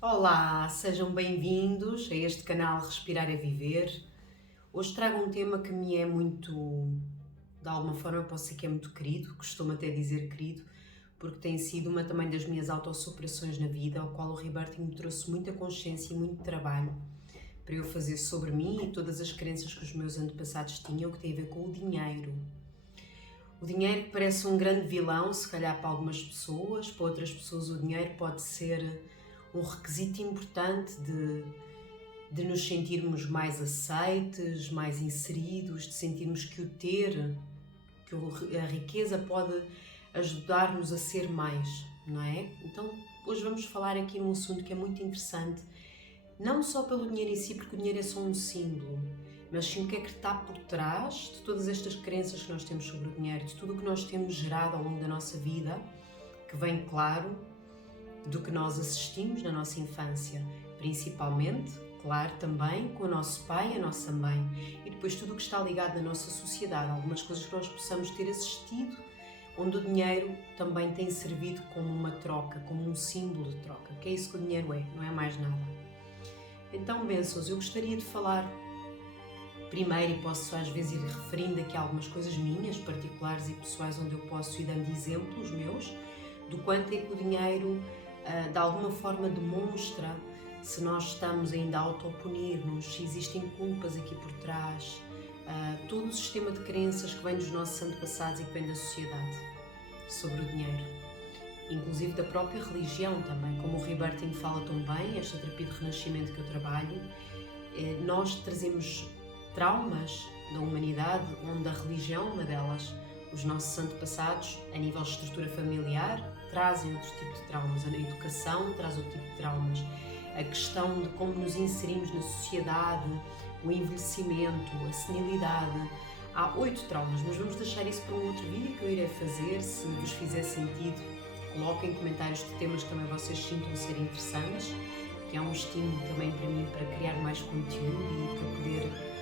Olá, sejam bem-vindos a este canal Respirar é Viver. Hoje trago um tema que me é muito, de alguma forma eu posso dizer que é muito querido, costumo até dizer querido, porque tem sido uma também das minhas autossuperações na vida, ao qual o Rebirthing me trouxe muita consciência e muito trabalho para eu fazer sobre mim e todas as crenças que os meus antepassados tinham, que tem a ver com o dinheiro. O dinheiro que parece um grande vilão, se calhar para algumas pessoas, para outras pessoas o dinheiro pode ser um requisito importante de nos sentirmos mais aceites, mais inseridos, de sentirmos que o ter, que a riqueza pode ajudar-nos a ser mais, não é? Então, hoje vamos falar aqui num assunto que é muito interessante, não só pelo dinheiro em si, porque o dinheiro é só um símbolo, mas sim o que é que está por trás de todas estas crenças que nós temos sobre o dinheiro, de tudo o que nós temos gerado ao longo da nossa vida, que vem, claro, do que nós assistimos na nossa infância, principalmente, claro, também com o nosso pai e a nossa mãe, e depois tudo o que está ligado na nossa sociedade, algumas coisas que nós possamos ter assistido, onde o dinheiro também tem servido como uma troca, como um símbolo de troca, que é isso que o dinheiro é, não é mais nada. Então, bênçãos, eu gostaria de falar primeiro, e posso às vezes ir referindo aqui algumas coisas minhas, particulares e pessoais, onde eu posso ir dando exemplos meus, do quanto é que o dinheiro de alguma forma demonstra se nós estamos ainda a auto-punir-nos, se existem culpas aqui por trás, todo o sistema de crenças que vem dos nossos antepassados e que vem da sociedade sobre o dinheiro, inclusive da própria religião também, como o Rebirthing fala tão bem, esta terapia de renascimento que eu trabalho, nós trazemos traumas da humanidade, onde a religião é uma delas. Os nossos antepassados, a nível de estrutura familiar, trazem outro tipo de traumas. A educação traz outro tipo de traumas. A questão de como nos inserimos na sociedade, o envelhecimento, a senilidade. Há 8 traumas, mas vamos deixar isso para um outro vídeo que eu irei fazer. Se vos fizer sentido, coloquem comentários de temas que também vocês sintam ser interessantes, que é um estímulo também para mim para criar mais conteúdo e para poder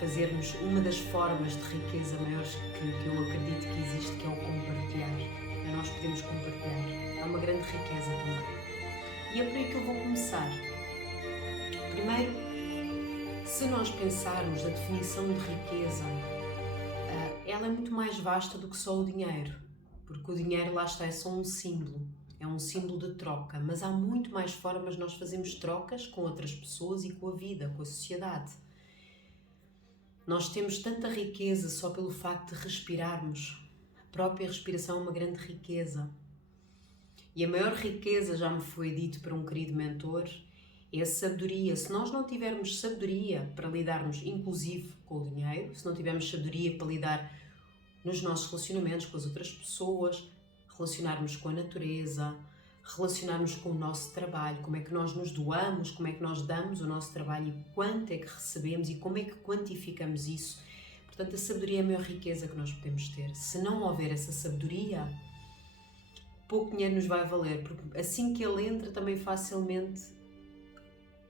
fazermos uma das formas de riqueza maiores que eu acredito que existe, que é o compartilhar. Nós podemos compartilhar. É uma grande riqueza também. E é por aí que eu vou começar. Primeiro, se nós pensarmos na definição de riqueza, ela é muito mais vasta do que só o dinheiro, porque o dinheiro, lá está, é só um símbolo. É um símbolo de troca, mas há muito mais formas de nós fazermos trocas com outras pessoas e com a vida, com a sociedade. Nós temos tanta riqueza só pelo facto de respirarmos. A própria respiração é uma grande riqueza. E a maior riqueza, já me foi dito por um querido mentor, é a sabedoria. Se nós não tivermos sabedoria para lidarmos, inclusive, com o dinheiro, se não tivermos sabedoria para lidar nos nossos relacionamentos com as outras pessoas, relacionarmos com a natureza, relacionarmos com o nosso trabalho, como é que nós nos doamos, como é que nós damos o nosso trabalho e quanto é que recebemos e como é que quantificamos isso. Portanto, a sabedoria é a maior riqueza que nós podemos ter. Se não houver essa sabedoria, pouco dinheiro nos vai valer, porque assim que ele entra também facilmente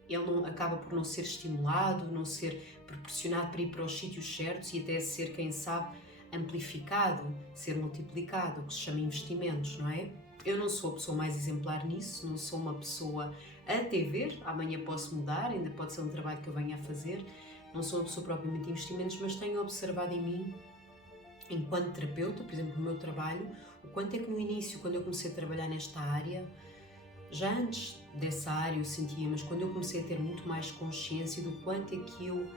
ele não, acaba por não ser estimulado, não ser proporcionado para ir para os sítios certos e até ser, quem sabe, amplificado, ser multiplicado, o que se chama investimentos, não é? Eu não sou a pessoa mais exemplar nisso, não sou uma pessoa a ver, amanhã posso mudar, ainda pode ser um trabalho que eu venha a fazer, não sou uma pessoa propriamente de investimentos, mas tenho observado em mim, enquanto terapeuta, por exemplo, no meu trabalho, o quanto é que no início, quando eu comecei a trabalhar nesta área, já antes dessa área eu sentia, mas quando eu comecei a ter muito mais consciência do quanto é que eu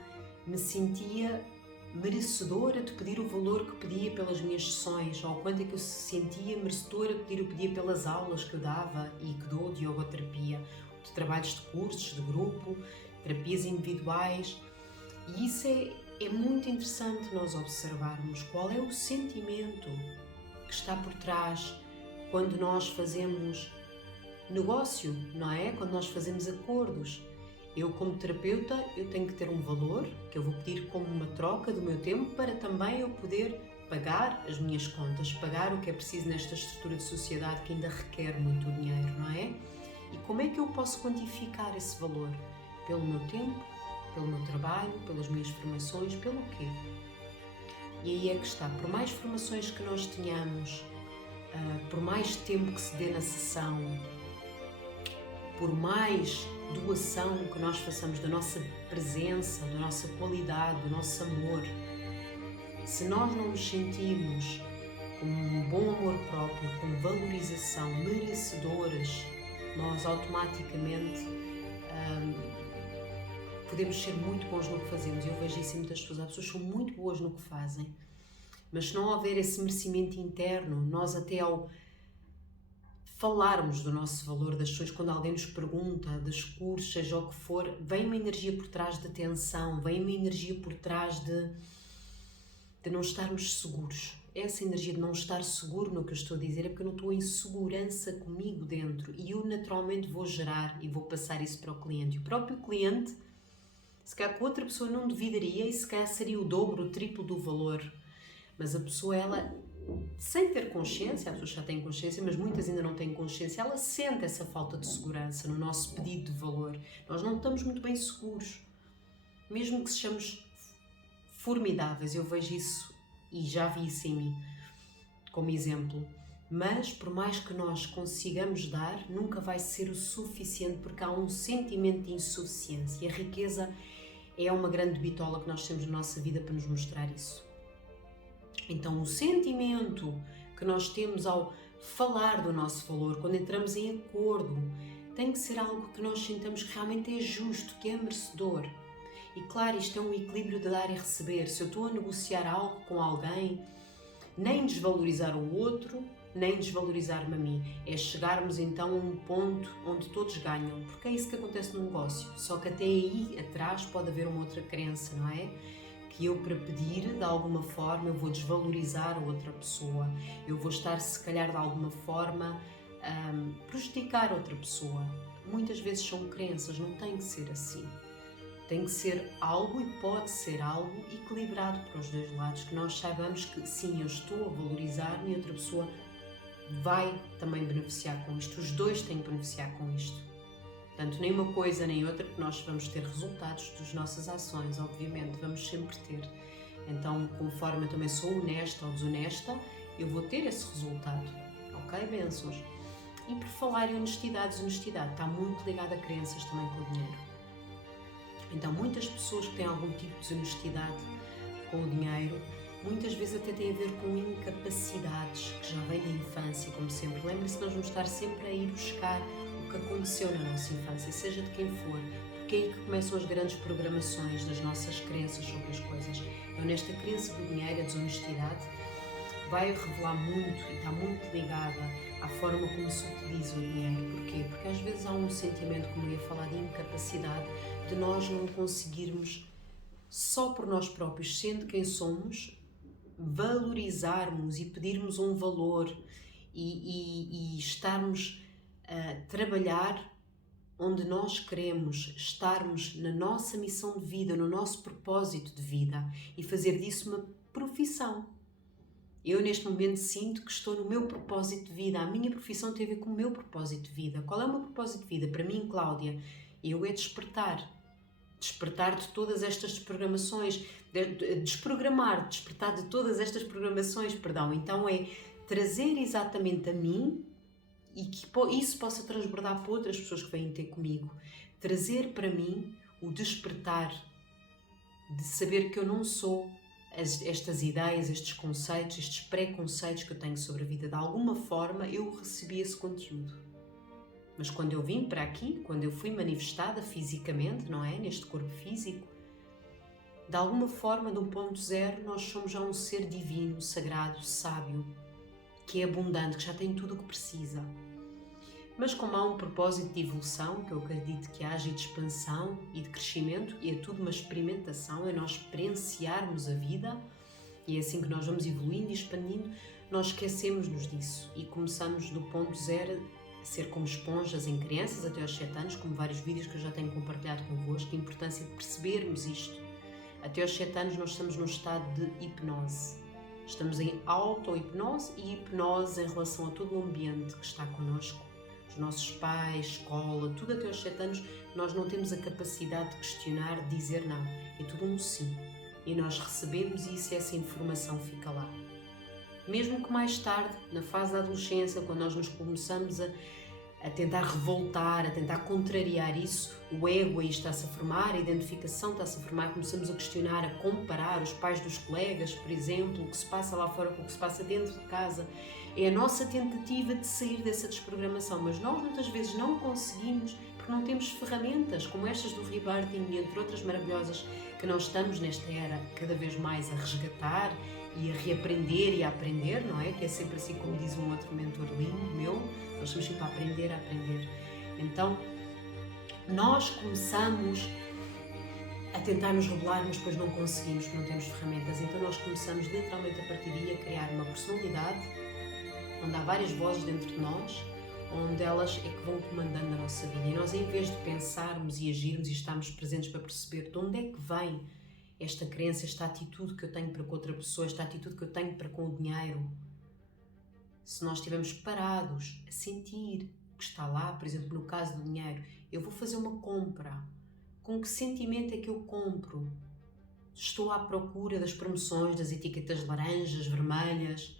me sentia merecedora de pedir o valor que pedia pelas minhas sessões, ou quanto é que eu se sentia merecedora de pedir o que pedia pelas aulas que eu dava e que dou de yogoterapia, de trabalhos de cursos, de grupo, terapias individuais. E isso é muito interessante nós observarmos qual é o sentimento que está por trás quando nós fazemos negócio, não é? Quando nós fazemos acordos. Eu, como terapeuta, eu tenho que ter um valor que eu vou pedir como uma troca do meu tempo para também eu poder pagar as minhas contas, pagar o que é preciso nesta estrutura de sociedade que ainda requer muito dinheiro, não é? E como é que eu posso quantificar esse valor? Pelo meu tempo, pelo meu trabalho, pelas minhas formações, pelo quê? E aí é que está, por mais formações que nós tenhamos, por mais tempo que se dê na sessão, por mais doação que nós façamos da nossa presença, da nossa qualidade, do nosso amor, se nós não nos sentirmos com um bom amor próprio, com valorização, merecedoras, nós automaticamente podemos ser muito bons no que fazemos. Eu vejo isso em muitas pessoas. As pessoas são muito boas no que fazem, mas se não houver esse merecimento interno, nós até ao falarmos do nosso valor das pessoas, quando alguém nos pergunta, dos cursos, seja o que for, vem uma energia por trás de tensão, vem uma energia por trás de não estarmos seguros. Essa energia de não estar seguro no que eu estou a dizer é porque eu não estou em segurança comigo dentro, e eu naturalmente vou gerar e vou passar isso para o cliente. E o próprio cliente, se calhar com outra pessoa não duvidaria, e se calhar seria o dobro, o triplo do valor. Mas a pessoa, ela, sem ter consciência, as pessoas já têm consciência, mas muitas ainda não têm consciência, ela sente essa falta de segurança no nosso pedido de valor. Nós não estamos muito bem seguros. Mesmo que sejamos formidáveis, eu vejo isso e já vi isso em mim, como exemplo. Mas, por mais que nós consigamos dar, nunca vai ser o suficiente, porque há um sentimento de insuficiência. E a riqueza é uma grande bitola que nós temos na nossa vida para nos mostrar isso. Então, o sentimento que nós temos ao falar do nosso valor, quando entramos em acordo, tem que ser algo que nós sintamos que realmente é justo, que é merecedor. E claro, isto é um equilíbrio de dar e receber. Se eu estou a negociar algo com alguém, nem desvalorizar o outro, nem desvalorizar-me a mim. É chegarmos então a um ponto onde todos ganham, porque é isso que acontece no negócio. Só que até aí atrás pode haver uma outra crença, não é? Que eu, para pedir, de alguma forma, eu vou desvalorizar a outra pessoa. Eu vou estar, se calhar, de alguma forma, prejudicar a outra pessoa. Muitas vezes são crenças, não tem que ser assim. Tem que ser algo, e pode ser algo, equilibrado para os dois lados, que nós saibamos que sim, eu estou a valorizar-me e outra pessoa vai também beneficiar com isto. Os dois têm que beneficiar com isto. Portanto, nem uma coisa nem outra, que nós vamos ter resultados das nossas ações, obviamente, vamos sempre ter. Então, conforme eu também sou honesta ou desonesta, eu vou ter esse resultado. Ok, bênçãos? E por falar em honestidade, desonestidade está muito ligada a crenças também com o dinheiro. Então, muitas pessoas que têm algum tipo de desonestidade com o dinheiro, muitas vezes até tem a ver com incapacidades que já vêm da infância, como sempre. Lembre-se que nós vamos estar sempre a ir buscar o que aconteceu na nossa infância, seja de quem for, porque é aí que começam as grandes programações das nossas crenças sobre as coisas. Então, nesta crença do dinheiro, a desonestidade vai revelar muito e está muito ligada à forma como se utiliza o dinheiro. Porquê? Porque às vezes há um sentimento, como eu ia falar, de incapacidade, de nós não conseguirmos, só por nós próprios, sendo quem somos, valorizarmos e pedirmos um valor e estarmos a trabalhar onde nós queremos, estarmos na nossa missão de vida, no nosso propósito de vida e fazer disso uma profissão. Eu neste momento sinto que estou no meu propósito de vida, a minha profissão tem a ver com o meu propósito de vida. Qual é o meu propósito de vida? Para mim, Cláudia, eu é despertar de todas estas desprogramações, despertar de todas estas programações, perdão. Então é trazer exatamente a mim e que isso possa transbordar para outras pessoas que vêm ter comigo. Trazer para mim o despertar de saber que eu não sou estas ideias, estes conceitos, estes preconceitos que eu tenho sobre a vida. De alguma forma eu recebi esse conteúdo. Mas quando eu vim para aqui, quando eu fui manifestada fisicamente, não é? Neste corpo físico, de alguma forma, de um ponto zero, nós somos já um ser divino, sagrado, sábio, que é abundante, que já tem tudo o que precisa. Mas como há um propósito de evolução, que eu acredito que haja, e de expansão e de crescimento, e é tudo uma experimentação, é nós experienciarmos a vida, e é assim que nós vamos evoluindo e expandindo, nós esquecemos-nos disso e começamos do ponto zero a ser como esponjas em crianças até aos 7 anos, como vários vídeos que eu já tenho compartilhado convosco, a importância de percebermos isto. Até aos 7 anos nós estamos num estado de hipnose. Estamos em auto-hipnose e hipnose em relação a todo o ambiente que está connosco. Os nossos pais, escola, tudo até aos 7 anos, nós não temos a capacidade de questionar, de dizer não. É tudo um sim. E nós recebemos isso e essa informação fica lá. Mesmo que mais tarde, na fase da adolescência, quando nós nos começamos a a tentar revoltar, a tentar contrariar isso, o ego aí está-se a formar, a identificação está-se a formar, começamos a questionar, a comparar os pais dos colegas, por exemplo, o que se passa lá fora com o que se passa dentro de casa. É a nossa tentativa de sair dessa desprogramação, mas nós muitas vezes não conseguimos porque não temos ferramentas como estas do rebirthing e entre outras maravilhosas que nós estamos nesta era cada vez mais a resgatar e a reaprender e a aprender, não é? Que é sempre assim como diz um outro mentor lindo meu, nós estamos sempre a aprender, a aprender. Então, nós começamos a tentar nos rebelar, mas depois não conseguimos, porque não temos ferramentas. Então nós começamos literalmente a partir daí a criar uma personalidade onde há várias vozes dentro de nós, onde elas é que vão comandando a nossa vida. E nós, em vez de pensarmos e agirmos e estarmos presentes para perceber de onde é que vem esta crença, esta atitude que eu tenho para com outra pessoa, esta atitude que eu tenho para com o dinheiro, se nós estivermos parados a sentir o que está lá, por exemplo, no caso do dinheiro, eu vou fazer uma compra. Com que sentimento é que eu compro? Estou à procura das promoções, das etiquetas laranjas, vermelhas.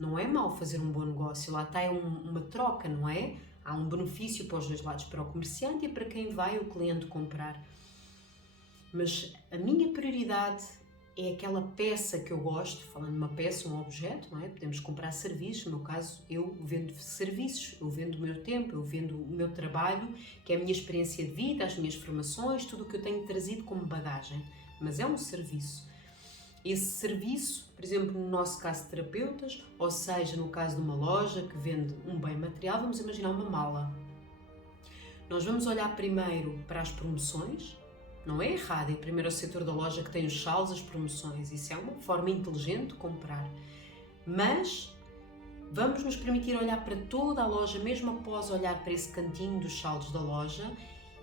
Não é mau fazer um bom negócio, lá está uma troca, não é? Há um benefício para os dois lados, para o comerciante e para quem vai o cliente comprar. Mas a minha prioridade é aquela peça que eu gosto, falando de uma peça, um objeto, não é? Podemos comprar serviços, no meu caso eu vendo serviços, eu vendo o meu tempo, eu vendo o meu trabalho, que é a minha experiência de vida, as minhas formações, tudo o que eu tenho trazido como bagagem, mas é um serviço. Esse serviço, por exemplo, no nosso caso de terapeutas, ou seja, no caso de uma loja que vende um bem material, vamos imaginar uma mala. Nós vamos olhar primeiro para as promoções. Não é errado, é primeiro o setor da loja que tem os saldos, as promoções, isso é uma forma inteligente de comprar. Mas vamos nos permitir olhar para toda a loja, mesmo após olhar para esse cantinho dos saldos da loja,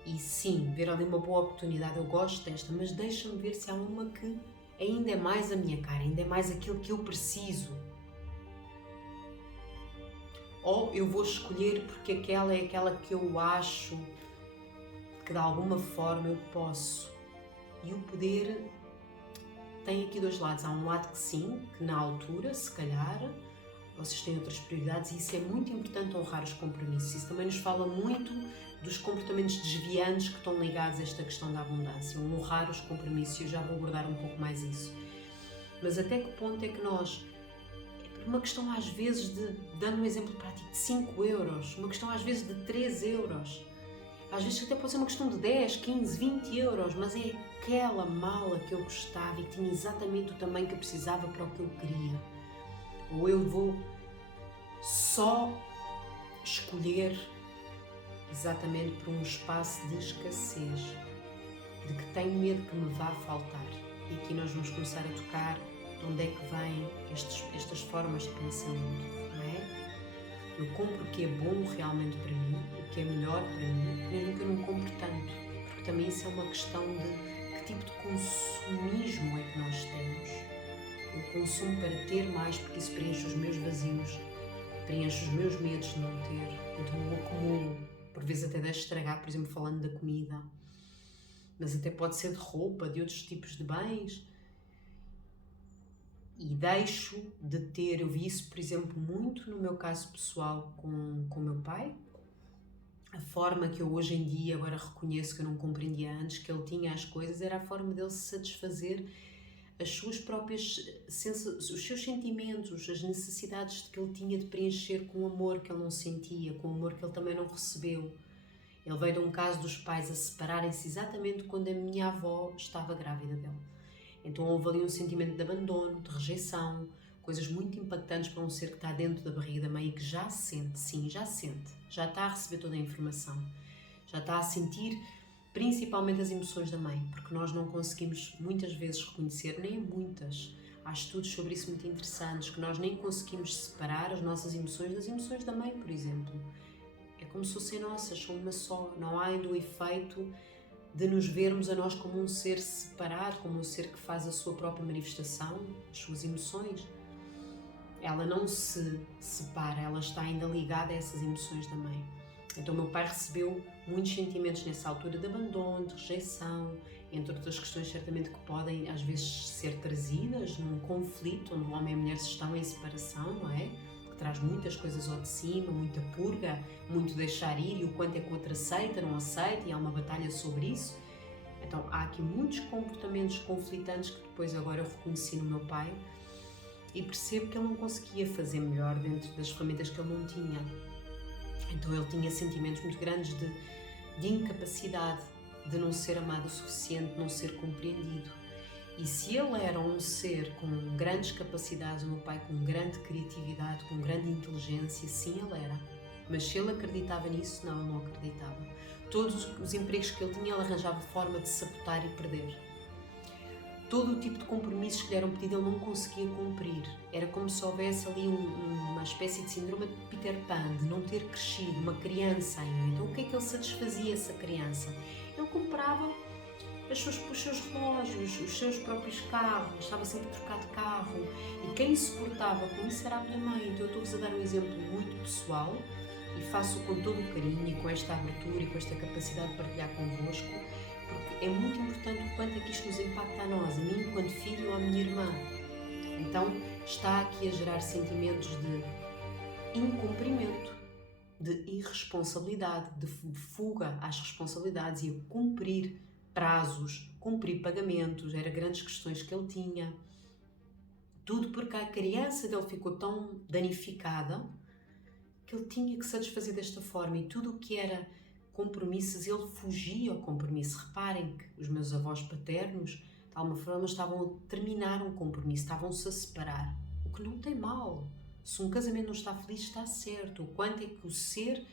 e sim, ver ali uma boa oportunidade, eu gosto desta, mas deixa-me ver se há uma que ainda é mais a minha cara, ainda é mais aquilo que eu preciso. Ou eu vou escolher porque aquela é aquela que eu acho que de alguma forma eu posso. E o poder tem aqui dois lados. Há um lado que sim, que na altura, se calhar, vocês têm outras prioridades e isso é muito importante, honrar os compromissos. Isso também nos fala muito dos comportamentos desviantes que estão ligados a esta questão da abundância. Honrar os compromissos, eu já vou abordar um pouco mais isso. Mas até que ponto é que nós, por uma questão às vezes de, dando um exemplo prático, de 5 euros, uma questão às vezes de 3 euros, às vezes até pode ser uma questão de 10, 15, 20 euros, mas é aquela mala que eu gostava e que tinha exatamente o tamanho que eu precisava para o que eu queria. Ou eu vou só escolher exatamente por um espaço de escassez, de que tenho medo que me vá faltar. E aqui nós vamos começar a tocar de onde é que vêm estas formas de pensamento, não é? Eu compro o que é bom realmente para mim, o que é melhor para mim, mesmo que eu não compre tanto, porque também isso é uma questão de que tipo de consumismo é que nós temos. Eu consumo para ter mais, porque isso preenche os meus vazios, preenche os meus medos de não ter, então eu acumulo, por vezes até deixo estragar, por exemplo, falando da comida, mas até pode ser de roupa, de outros tipos de bens. E deixo de ter, eu vi isso, por exemplo, muito no meu caso pessoal com o meu pai, a forma que eu hoje em dia agora reconheço que eu não compreendia antes, que ele tinha as coisas, era a forma dele se satisfazer as suas próprias, os seus sentimentos, as necessidades que ele tinha de preencher com o amor que ele não sentia, com o amor que ele também não recebeu. Ele veio de um caso dos pais a separarem-se exatamente quando a minha avó estava grávida dele. Então houve ali um sentimento de abandono, de rejeição, coisas muito impactantes para um ser que está dentro da barriga da mãe e que já sente, sim, já sente, já está a receber toda a informação, já está a sentir principalmente as emoções da mãe, porque nós não conseguimos muitas vezes reconhecer, nem muitas. Há estudos sobre isso muito interessantes, que nós nem conseguimos separar as nossas emoções das emoções da mãe, por exemplo. É como se fossem nossas, são uma só, não há ainda o efeito de nos vermos a nós como um ser separado, como um ser que faz a sua própria manifestação, as suas emoções. Ela não se separa, ela está ainda ligada a essas emoções da mãe. Então meu pai recebeu muitos sentimentos nessa altura de abandono, de rejeição, entre outras questões certamente que podem às vezes ser trazidas num conflito onde o homem e a mulher estão em separação, não é? porque traz muitas coisas ao de cima, muita purga, muito deixar ir e o quanto é que o outro aceita, não aceita, e há uma batalha sobre isso. Então há aqui muitos comportamentos conflitantes que depois agora eu reconheci no meu pai e percebo que ele não conseguia fazer melhor dentro das ferramentas que ele não tinha. Então ele tinha sentimentos muito grandes de incapacidade, de não ser amado o suficiente, de não ser compreendido. E se ele era um ser com grandes capacidades, o meu pai com grande criatividade, com grande inteligência, sim, ele era. Mas se ele acreditava nisso, não, ele não acreditava. Todos os empregos que ele tinha, ele arranjava forma de sabotar e perder. Todo o tipo de compromissos que lhe eram pedidos, ele não conseguia cumprir. Era como se houvesse ali uma espécie de síndrome de Peter Pan, de não ter crescido, uma criança ainda. Então o que é que ele satisfazia essa criança? Ele comprava os seus relógios, os seus próprios carros, estava sempre a trocar de carro. E quem se portava com isso era a minha mãe. Então eu estou-vos a dar um exemplo muito pessoal e faço com todo o carinho e com esta abertura e com esta capacidade de partilhar convosco, porque é muito importante o quanto é que isto nos impacta a nós, a mim enquanto filho ou a minha irmã. Então está aqui a gerar sentimentos de incumprimento, de irresponsabilidade, de fuga às responsabilidades e a cumprir prazos, cumprir pagamentos, eram grandes questões que ele tinha. Tudo porque a criança dele ficou tão danificada que ele tinha que satisfazer desta forma, e tudo o que era compromissos, ele fugia ao compromisso. Reparem que os meus avós paternos, de alguma forma, estavam a terminar um compromisso, estavam-se a separar, o que não tem mal. Se um casamento não está feliz, está certo. O quanto é que o ser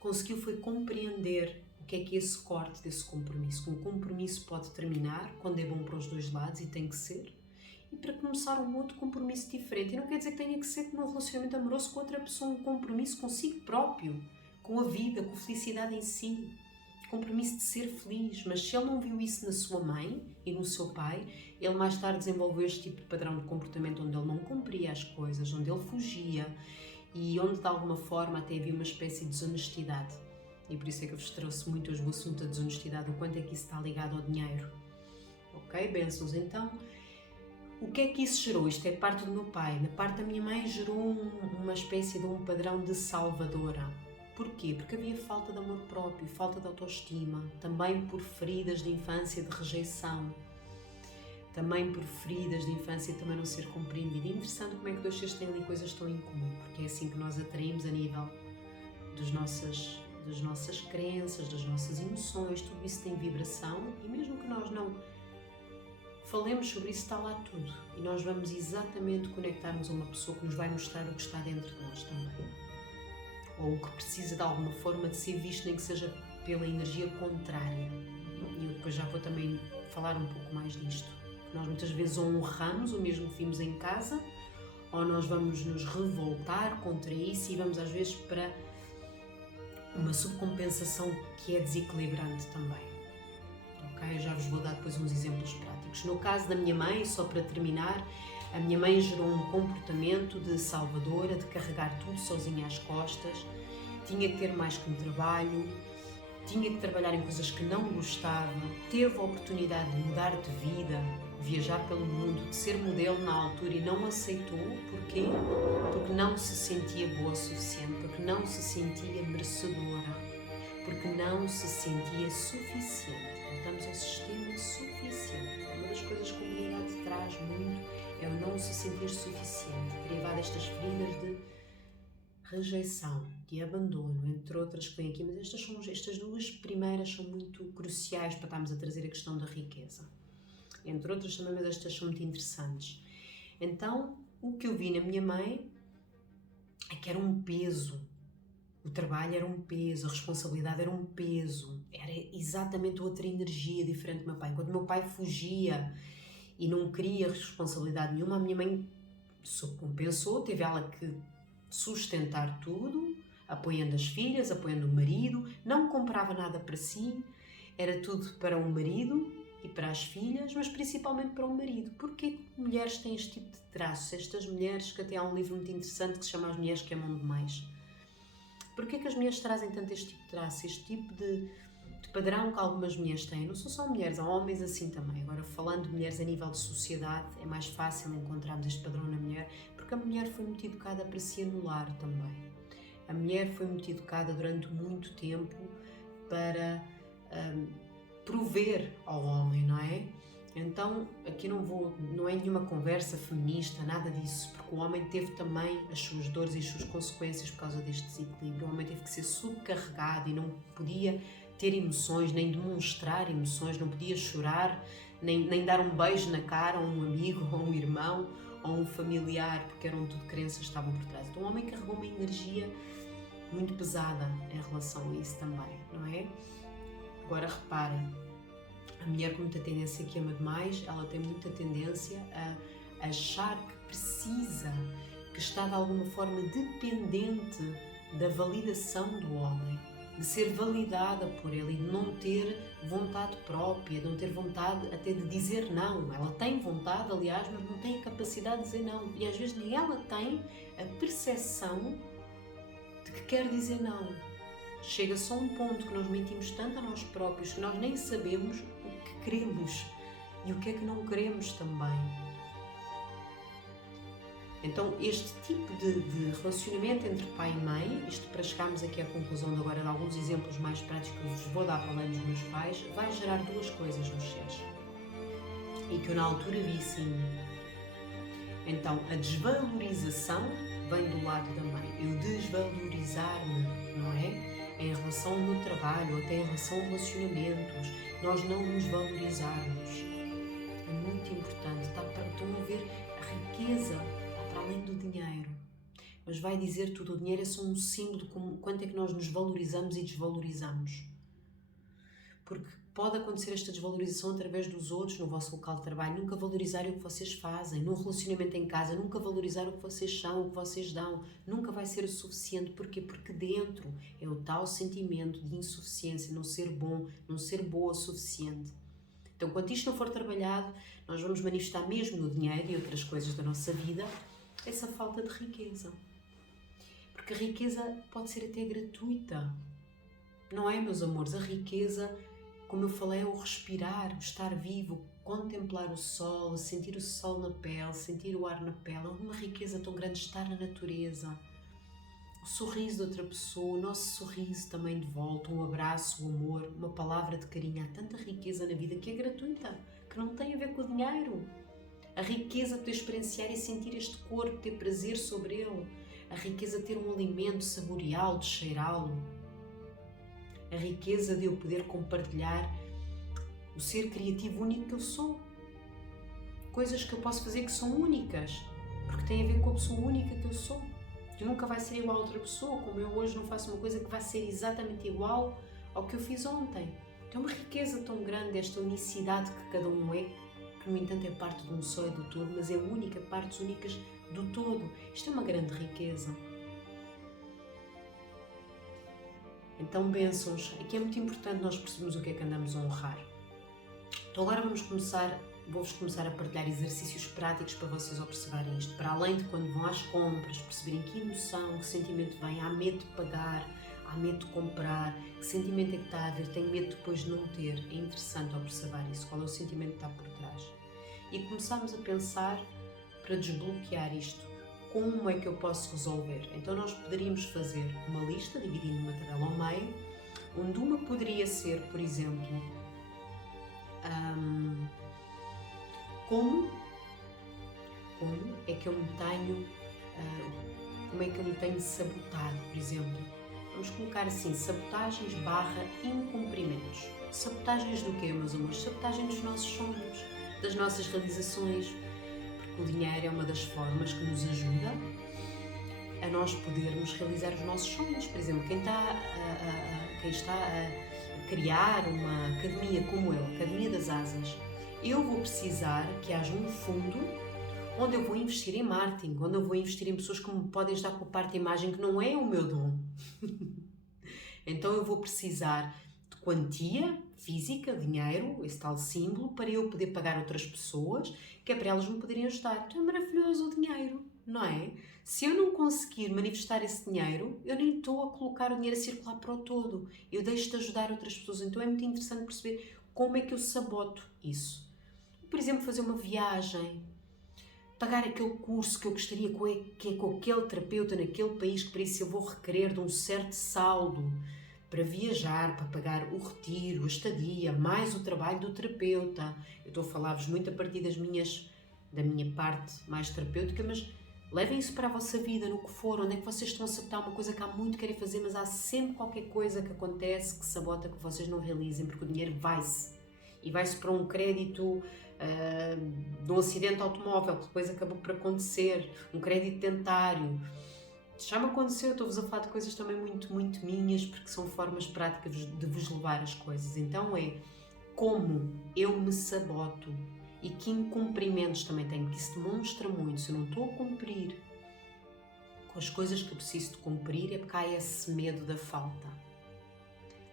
conseguiu foi compreender o que é esse corte desse compromisso. Um compromisso pode terminar quando é bom para os dois lados, e tem que ser, e para começar um outro compromisso diferente. E não quer dizer que tenha que ser como um relacionamento amoroso com outra pessoa, um compromisso consigo próprio, com a vida, com a felicidade em si, compromisso de ser feliz. Mas se ele não viu isso na sua mãe e no seu pai, ele mais tarde desenvolveu este tipo de padrão de comportamento onde ele não cumpria as coisas, onde ele fugia e onde de alguma forma até havia uma espécie de desonestidade. E por isso é que eu vos trouxe muito hoje o assunto da desonestidade, o quanto é que isso está ligado ao dinheiro. Ok, bênçãos. Então, o que é que isso gerou? Isto é parte do meu pai. Na parte da minha mãe gerou uma espécie de um padrão de salvadora. Porquê? Porque havia falta de amor próprio, falta de autoestima, também por feridas de infância de rejeição, também por feridas de infância também não ser compreendida. É interessante como é que dois seres têm ali coisas tão em comum, porque é assim que nós atraímos a nível das nossas crenças, das nossas emoções, tudo isso tem vibração, e mesmo que nós não falemos sobre isso, está lá tudo. E nós vamos exatamente conectar-nos a uma pessoa que nos vai mostrar o que está dentro de nós também. Ou o que precisa de alguma forma de ser visto, nem que seja pela energia contrária. E eu depois já vou também falar um pouco mais disto. Nós muitas vezes honramos o mesmo que vimos em casa, ou nós vamos nos revoltar contra isso e vamos às vezes para uma subcompensação que é desequilibrante também. Ok? Eu já vos vou dar depois uns exemplos práticos. No caso da minha mãe, só para terminar, a minha mãe gerou um comportamento de salvadora, de carregar tudo sozinha às costas, tinha que ter mais que um trabalho, tinha que trabalhar em coisas que não gostava, teve a oportunidade de mudar de vida, viajar pelo mundo, de ser modelo na altura e não aceitou. Porquê? Porque não se sentia boa o suficiente, porque não se sentia merecedora, porque não se sentia suficiente. Voltamos ao sistema suficiente. Uma das coisas que a humanidade traz muito é o não se sentir suficiente, derivado destas feridas de rejeição, de abandono, entre outras que vêm aqui, mas estas duas primeiras são muito cruciais para estarmos a trazer a questão da riqueza. Entre outras também, mas estas são muito interessantes. Então, o que eu vi na minha mãe é que era um peso. O trabalho era um peso, a responsabilidade era um peso, era exatamente outra energia diferente do meu pai. Quando o meu pai fugia e não queria responsabilidade nenhuma, a minha mãe compensou, teve ela que sustentar tudo, apoiando as filhas, apoiando o marido, não comprava nada para si, era tudo para o marido e para as filhas, mas principalmente para o marido. Porquê que mulheres têm este tipo de traços? Estas mulheres, que até há um livro muito interessante que se chama As Mulheres que Amam Demais. Porquê que as mulheres trazem tanto este tipo de traço, este tipo de padrão que algumas mulheres têm? Não são só mulheres, há homens assim também. Agora, falando de mulheres a nível de sociedade, é mais fácil encontrarmos este padrão na mulher, porque Porque a mulher foi muito educada para se anular também. A mulher foi muito educada durante muito tempo para prover ao homem, não é? Então, aqui não é nenhuma conversa feminista, nada disso, porque o homem teve também as suas dores e as suas consequências por causa deste desequilíbrio. O homem teve que ser subcarregado e não podia ter emoções, nem demonstrar emoções, não podia chorar, nem dar um beijo na cara a um amigo, ou um irmão, ou um familiar, porque eram tudo crenças que estavam por trás. Então o homem carregou uma energia muito pesada em relação a isso também, não é? Agora reparem, a mulher com muita tendência que ama demais, ela tem muita tendência a achar que precisa, que está de alguma forma dependente da validação do homem, de ser validada por ele e de não ter vontade própria, de não ter vontade até de dizer não. Ela tem vontade, aliás, mas não tem a capacidade de dizer não. E às vezes nem ela tem a percepção de que quer dizer não. Chega só um ponto que nós mentimos tanto a nós próprios que nós nem sabemos o que queremos e o que é que não queremos também. Então este tipo de relacionamento entre pai e mãe, isto para chegarmos aqui à conclusão de agora de alguns exemplos mais práticos que eu vos vou dar para além dos meus pais, vai gerar duas coisas nos seres e que eu na altura vi sim. Então a desvalorização vem do lado da mãe, eu desvalorizar-me, não é? Em relação ao meu trabalho, ou até em relação a relacionamentos, nós não nos valorizarmos. É muito importante. Estão a ver a riqueza, está para além do dinheiro. Mas vai dizer tudo, o dinheiro é só um símbolo de quanto é que nós nos valorizamos e desvalorizamos. Porque pode acontecer esta desvalorização através dos outros no vosso local de trabalho, nunca valorizarem o que vocês fazem, num relacionamento em casa, nunca valorizar o que vocês são, o que vocês dão, nunca vai ser o suficiente. Porquê? Porque dentro é o tal sentimento de insuficiência, não ser bom, não ser boa o suficiente. Então, quando isto não for trabalhado, nós vamos manifestar mesmo no dinheiro e outras coisas da nossa vida essa falta de riqueza. Porque a riqueza pode ser até gratuita. Não é, meus amores? A riqueza, como eu falei, é o respirar, o estar vivo, contemplar o sol, sentir o sol na pele, sentir o ar na pele. É uma riqueza tão grande estar na natureza. O sorriso de outra pessoa, o nosso sorriso também de volta, um abraço, um amor, uma palavra de carinho. Há tanta riqueza na vida que é gratuita, que não tem a ver com o dinheiro. A riqueza de poder experienciar e sentir este corpo, ter prazer sobre ele. A riqueza de ter um alimento, saboreá-lo, de cheirá-lo. A riqueza de eu poder compartilhar o ser criativo único que eu sou. Coisas que eu posso fazer que são únicas, porque têm a ver com a pessoa única que eu sou. Eu nunca vai ser igual a outra pessoa, como eu hoje não faço uma coisa que vai ser exatamente igual ao que eu fiz ontem. Então é uma riqueza tão grande, esta unicidade que cada um é, que no entanto é parte de um só e do todo, mas é única, partes únicas do todo. Isto é uma grande riqueza. Então, bênçãos, aqui é muito importante nós percebermos o que é que andamos a honrar. Então agora vou-vos começar a partilhar exercícios práticos para vocês observarem isto. Para além de quando vão às compras, perceberem que emoção, que sentimento vem, há medo de pagar, há medo de comprar, que sentimento é que está a haver, tenho medo depois de não ter. É interessante observar isso, qual é o sentimento que está por trás. E começarmos a pensar para desbloquear isto. Como é que eu posso resolver? Então nós poderíamos fazer uma lista, dividindo uma tabela ao meio, onde uma poderia ser, por exemplo, como é que eu me tenho sabotado, por exemplo. Vamos colocar assim, sabotagens / incumprimentos. Sabotagens do quê, meus amores? Sabotagem dos nossos sonhos, das nossas realizações. O dinheiro é uma das formas que nos ajuda a nós podermos realizar os nossos sonhos. Por exemplo, quem está a criar uma academia como eu, Academia das Asas, eu vou precisar que haja um fundo onde eu vou investir em marketing, onde eu vou investir em pessoas que me podem ajudar com a parte da imagem, que não é o meu dom. Então eu vou precisar de quantia física, dinheiro, esse tal símbolo, para eu poder pagar outras pessoas, que é para elas me poderem ajudar. Então é maravilhoso o dinheiro, não é? Se eu não conseguir manifestar esse dinheiro, eu nem estou a colocar o dinheiro a circular para o todo. Eu deixo de ajudar outras pessoas. Então é muito interessante perceber como é que eu saboto isso. Por exemplo, fazer uma viagem. pagar aquele curso que eu gostaria que é com aquele terapeuta naquele país, que para isso eu vou requerer de um certo saldo para viajar, para pagar o retiro, a estadia, mais o trabalho do terapeuta. Eu estou a falar-vos muito a partir da minha parte mais terapêutica, mas levem isso para a vossa vida, no que for, onde é que vocês estão a sabotar uma coisa que há muito querem fazer, mas há sempre qualquer coisa que acontece que sabota que vocês não realizem, porque o dinheiro vai-se. E vai-se para um crédito de um acidente automóvel que depois acabou por acontecer, um crédito dentário. Já me aconteceu, estou-vos a falar de coisas também muito, muito minhas, porque são formas práticas de vos levar as coisas. Então é como eu me saboto e que incumprimentos também tenho, que isso demonstra muito. Se eu não estou a cumprir com as coisas que eu preciso de cumprir, é porque há esse medo da falta.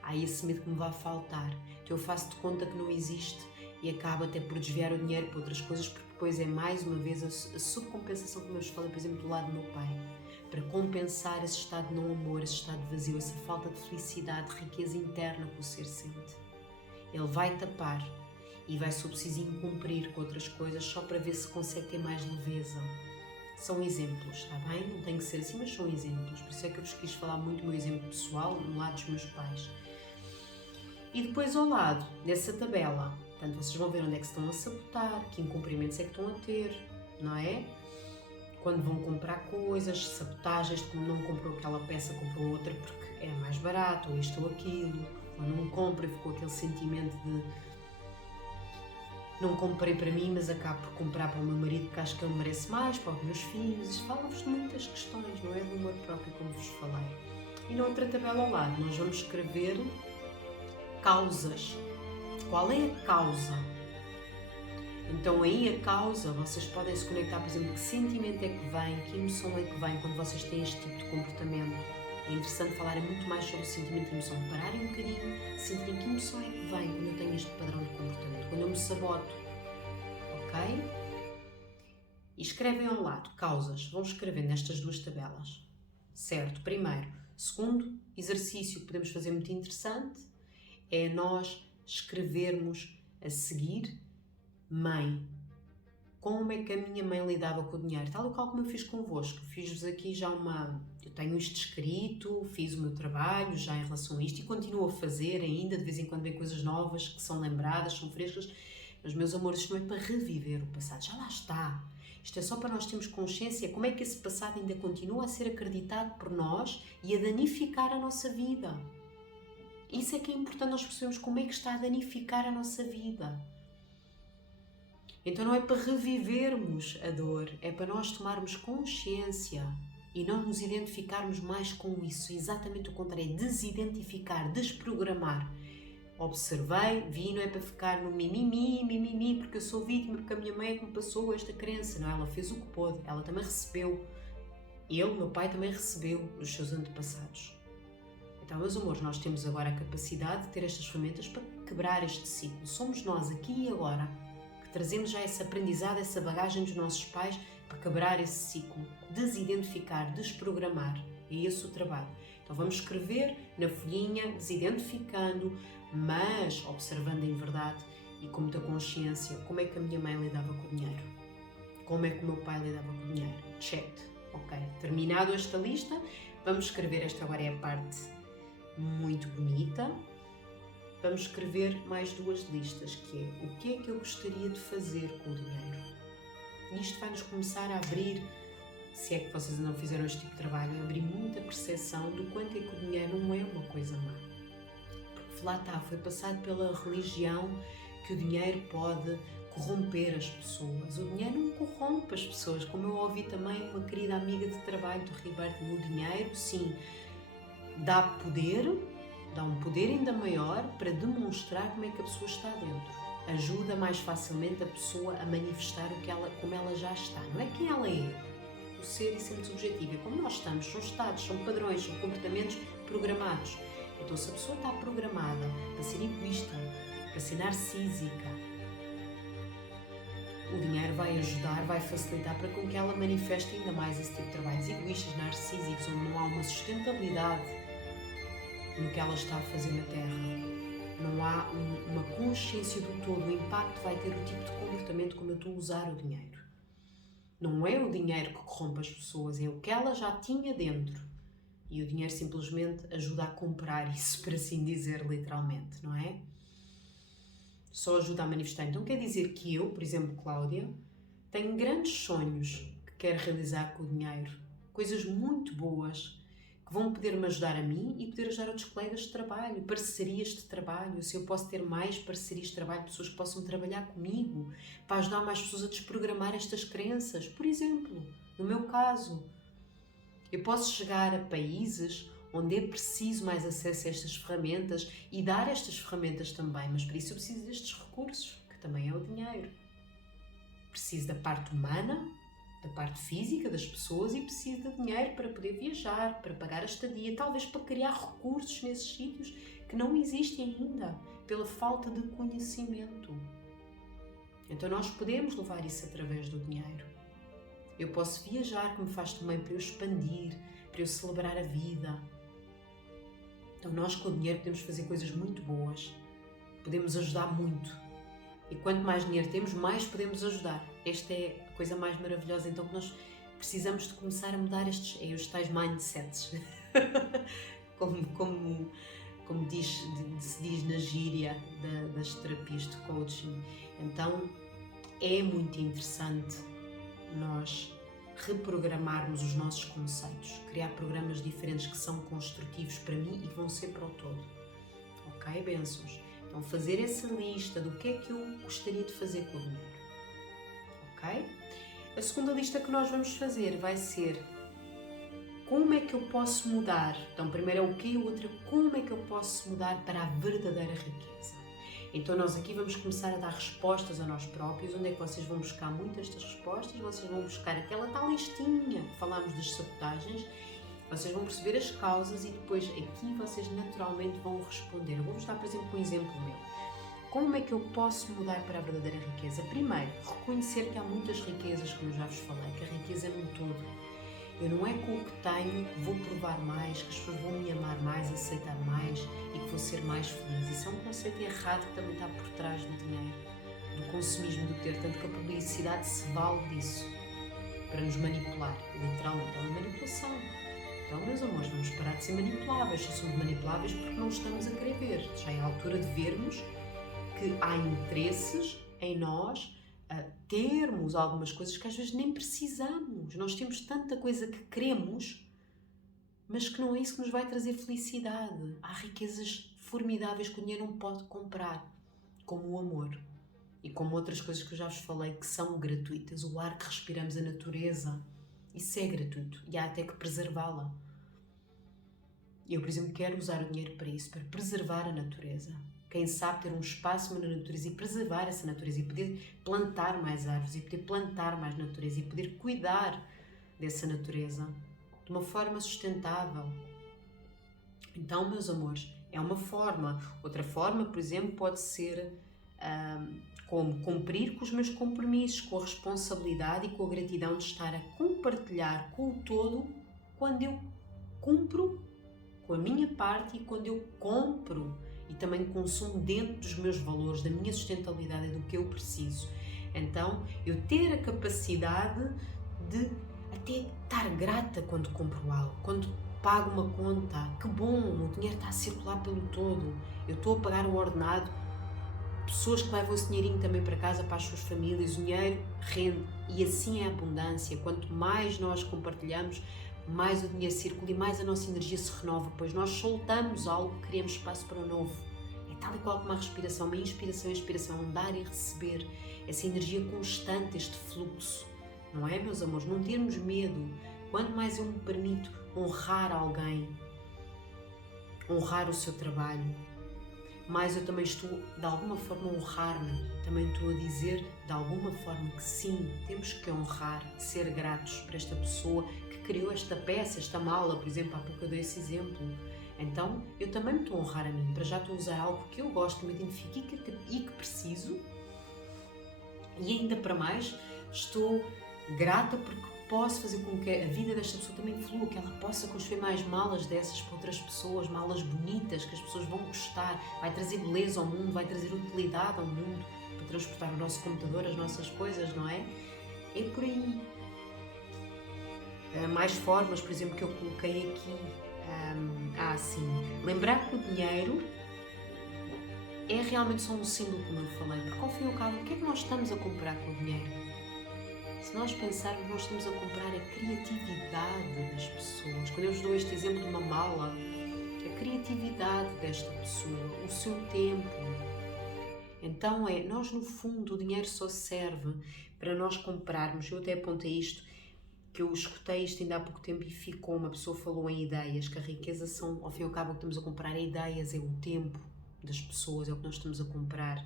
Há esse medo que me vai faltar. Então eu faço de conta que não existe e acabo até por desviar o dinheiro para outras coisas, porque depois é mais uma vez a subcompensação, como eu vos falei, por exemplo, do lado do meu pai, para compensar esse estado de não amor, esse estado de vazio, essa falta de felicidade, de riqueza interna que o ser sente. Ele vai tapar e vai, se eu preciso, incumprir com outras coisas só para ver se consegue ter mais leveza. São exemplos, está bem? Não tem que ser assim, mas são exemplos. Por isso é que eu vos quis falar muito do meu exemplo pessoal, no lado dos meus pais. E depois ao lado dessa tabela, portanto, vocês vão ver onde é que se estão a sabotar, que incumprimentos é que estão a ter, não é? Quando vão comprar coisas, sabotagens de como não comprou aquela peça, comprou outra porque é mais barato, ou isto ou aquilo, ou não compra e ficou aquele sentimento de não comprei para mim, mas acabo por comprar para o meu marido porque acho que ele merece mais, para os meus filhos. Fala-vos de muitas questões, não é? Do amor próprio, como vos falei. E na outra tabela ao lado, nós vamos escrever causas. Qual é a causa? Então aí a causa, vocês podem se conectar, por exemplo, que sentimento é que vem, que emoção é que vem quando vocês têm este tipo de comportamento. É interessante falarem muito mais sobre o sentimento e emoção, pararem um bocadinho, sentirem que emoção é que vem quando eu tenho este padrão de comportamento, quando eu me saboto, ok? E escrevem ao lado, causas, vão escrever nestas duas tabelas, certo? Primeiro. Segundo exercício que podemos fazer muito interessante é nós escrevermos a seguir: mãe, como é que a minha mãe lidava com o dinheiro? Tal e qual como eu fiz convosco. Fiz-vos aqui já eu tenho isto escrito, fiz o meu trabalho já em relação a isto e continuo a fazer ainda, de vez em quando vem coisas novas que são lembradas, são frescas, mas meus amores, isto não é para reviver o passado, já lá está. Isto é só para nós termos consciência como é que esse passado ainda continua a ser acreditado por nós e a danificar a nossa vida. Isso é que é importante nós percebermos como é que está a danificar a nossa vida. Então não é para revivermos a dor, é para nós tomarmos consciência e não nos identificarmos mais com isso. Exatamente o contrário, é desidentificar, desprogramar. Observei, vi, não é para ficar no mimimi, porque eu sou vítima, porque a minha mãe é que me passou esta crença. Não, ela fez o que pôde, ela também recebeu. Meu pai também recebeu dos seus antepassados. Então, meus amores, nós temos agora a capacidade de ter estas ferramentas para quebrar este ciclo. Somos nós, aqui e agora, que trazemos já essa aprendizado, essa bagagem dos nossos pais para quebrar esse ciclo, desidentificar, desprogramar. É esse o trabalho. Então vamos escrever na folhinha, desidentificando, mas observando em verdade e com muita consciência como é que a minha mãe lidava com o dinheiro. Como é que o meu pai lidava com o dinheiro. Check. Ok. Terminado esta lista, vamos escrever, esta agora é a parte muito bonita. Vamos escrever mais duas listas, que é o que é que eu gostaria de fazer com o dinheiro. E isto vai-nos começar a abrir, se é que vocês ainda não fizeram este tipo de trabalho, a abrir muita percepção do quanto é que o dinheiro não é uma coisa má. Porque lá está, foi passado pela religião que o dinheiro pode corromper as pessoas. O dinheiro não corrompe as pessoas, como eu ouvi também uma querida amiga de trabalho do Riberto, o dinheiro, sim, dá poder, dá um poder ainda maior para demonstrar como é que a pessoa está dentro. Ajuda mais facilmente a pessoa a manifestar como ela já está. Não é quem ela é. O ser é sempre subjetivo. É como nós estamos. São estados, são padrões, são comportamentos programados. Então, se a pessoa está programada para ser egoísta, para ser narcísica, o dinheiro vai ajudar, vai facilitar para com que ela manifeste ainda mais esse tipo de trabalhos egoístas, narcísicos, onde não há uma sustentabilidade no que ela está a fazer na Terra. Não há uma consciência do todo, o impacto vai ter o tipo de comportamento como eu estou a usar o dinheiro. Não é o dinheiro que corrompe as pessoas, é o que ela já tinha dentro. E o dinheiro simplesmente ajuda a comprar isso, por assim dizer, literalmente, não é? Só ajuda a manifestar. Então quer dizer que eu, por exemplo, Cláudia, tenho grandes sonhos que quero realizar com o dinheiro. Coisas muito boas que vão poder-me ajudar a mim e poder ajudar outros colegas de trabalho, parcerias de trabalho. Se eu posso ter mais parcerias de trabalho, pessoas que possam trabalhar comigo, para ajudar mais pessoas a desprogramar estas crenças. Por exemplo, no meu caso, eu posso chegar a países onde é preciso mais acesso a estas ferramentas e dar estas ferramentas também, mas para isso eu preciso destes recursos, que também é o dinheiro. Preciso da parte humana, da parte física das pessoas e preciso de dinheiro para poder viajar, para pagar a estadia, talvez para criar recursos nesses sítios que não existem ainda, pela falta de conhecimento. Então nós podemos levar isso através do dinheiro. Eu posso viajar, que me faz também para eu expandir, para eu celebrar a vida. Então nós com o dinheiro podemos fazer coisas muito boas, podemos ajudar muito. E quanto mais dinheiro temos, mais podemos ajudar. Esta é a coisa mais maravilhosa, então que nós precisamos de começar a mudar os tais mindsets. como se diz na gíria das terapias de coaching. Então é muito interessante nós reprogramarmos os nossos conceitos, criar programas diferentes que são construtivos para mim e que vão ser para o todo. Ok, bênçãos? Então fazer essa lista do que é que eu gostaria de fazer com o dinheiro. Ok? A segunda lista que nós vamos fazer vai ser como é que eu posso mudar. Então primeiro é o que e o outro é como é que eu posso mudar para a verdadeira riqueza. Então nós aqui vamos começar a dar respostas a nós próprios. Onde é que vocês vão buscar muitas destas respostas? Vocês vão buscar aquela tal listinha que falámos das sabotagens. Vocês vão perceber as causas e depois aqui vocês naturalmente vão responder. Eu vou-vos dar, por exemplo, um exemplo meu. Como é que eu posso mudar para a verdadeira riqueza? Primeiro, reconhecer que há muitas riquezas, como eu já vos falei, que a riqueza é num todo. Eu não é com o que tenho que vou provar mais, que as pessoas vão me amar mais, aceitar mais e que vou ser mais feliz. Isso é um conceito errado que também está por trás do dinheiro, do consumismo, do ter. Tanto que a publicidade se vale disso, para nos manipular. Literalmente, é uma manipulação. Então, meus amores, vamos parar de ser manipuláveis. Só somos manipuláveis porque não estamos a querer ver. Já é a altura de vermos que há interesses em nós a termos algumas coisas que às vezes nem precisamos. Nós temos tanta coisa que queremos, mas que não é isso que nos vai trazer felicidade. Há riquezas formidáveis que o dinheiro não pode comprar, como o amor e como outras coisas que eu já vos falei que são gratuitas. O ar que respiramos, a natureza, isso é gratuito e há até que preservá-la. Eu, por exemplo, quero usar o dinheiro para isso, para preservar a natureza. Quem sabe ter um espaço na natureza e preservar essa natureza e poder plantar mais árvores e poder plantar mais natureza e poder cuidar dessa natureza de uma forma sustentável. Então, meus amores, é uma forma. Outra forma, por exemplo, pode ser como cumprir com os meus compromissos, com a responsabilidade e com a gratidão de estar a compartilhar com o todo quando eu cumpro com a minha parte e quando eu compro e também consumo dentro dos meus valores, da minha sustentabilidade e do que eu preciso. Então, eu ter a capacidade de até estar grata quando compro algo, quando pago uma conta. Que bom, o dinheiro está a circular pelo todo. Eu estou a pagar um ordenado, pessoas que levam esse dinheirinho também para casa, para as suas famílias, o dinheiro rende e assim é a abundância. Quanto mais nós compartilhamos, mais o dinheiro circula e mais a nossa energia se renova, pois nós soltamos algo, criamos espaço para o novo. É tal e qual como uma respiração, uma inspiração e expiração, um dar e receber, essa energia constante, este fluxo, não é, meus amores? Não termos medo. Quanto mais eu me permito honrar alguém, honrar o seu trabalho, mais eu também estou, de alguma forma, a honrar-me. Também estou a dizer, de alguma forma, que sim, temos que honrar, ser gratos para esta pessoa que criou esta peça, esta mala, por exemplo, há pouco eu dei esse exemplo. Então, eu também me estou a honrar a mim, para já estou a usar algo que eu gosto, que me identifico e que preciso. E ainda para mais, estou grata porque posso fazer com que a vida desta pessoa também flua, que ela possa construir mais malas dessas para outras pessoas, malas bonitas, que as pessoas vão gostar, vai trazer beleza ao mundo, vai trazer utilidade ao mundo, para transportar o nosso computador, as nossas coisas, não é? É por aí. Mais formas, por exemplo, que eu coloquei aqui, assim, lembrar que o dinheiro é realmente só um símbolo, como eu falei, porque ao fim e ao cabo, o que é que nós estamos a comprar com o dinheiro? Se nós pensarmos, nós estamos a comprar a criatividade das pessoas. Quando eu vos dou este exemplo de uma mala, a criatividade desta pessoa, o seu tempo. Então nós no fundo o dinheiro só serve para nós comprarmos. Eu até apontei isto, que eu escutei isto ainda há pouco tempo e ficou, uma pessoa falou em ideias, que a riqueza são, ao fim e ao cabo, o que estamos a comprar é ideias, é o tempo das pessoas, é o que nós estamos a comprar,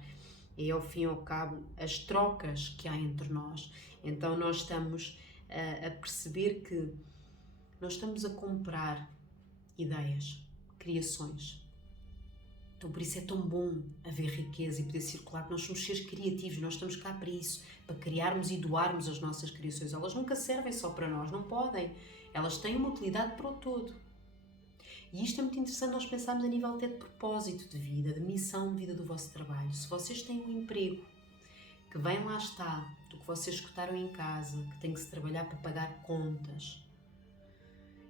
é ao fim e ao cabo as trocas que há entre nós. Então nós estamos a perceber que nós estamos a comprar ideias, criações. Então por isso é tão bom haver riqueza e poder circular, porque nós somos seres criativos, nós estamos cá para isso, para criarmos e doarmos as nossas criações. Elas nunca servem só para nós, não podem. Elas têm uma utilidade para o todo. E isto é muito interessante nós pensarmos a nível até de propósito de vida, de missão de vida do vosso trabalho. Se vocês têm um emprego que vem lá está, do que vocês escutaram em casa, que tem que se trabalhar para pagar contas,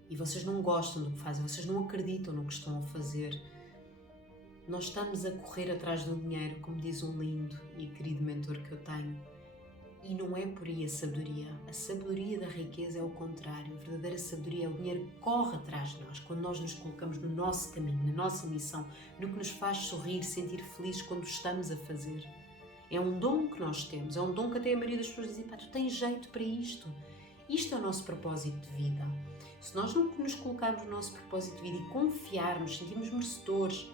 e vocês não gostam do que fazem, vocês não acreditam no que estão a fazer, nós estamos a correr atrás do dinheiro, como diz um lindo e querido mentor que eu tenho. E não é por aí a sabedoria. A sabedoria da riqueza é o contrário. A verdadeira sabedoria é o dinheiro que corre atrás de nós, quando nós nos colocamos no nosso caminho, na nossa missão, no que nos faz sorrir, sentir felizes quando estamos a fazer. É um dom que nós temos, é um dom que até a maioria das pessoas dizem, pá, tu tens jeito para isto. Isto é o nosso propósito de vida. Se nós não nos colocarmos no nosso propósito de vida e confiarmos, sentirmos merecedores,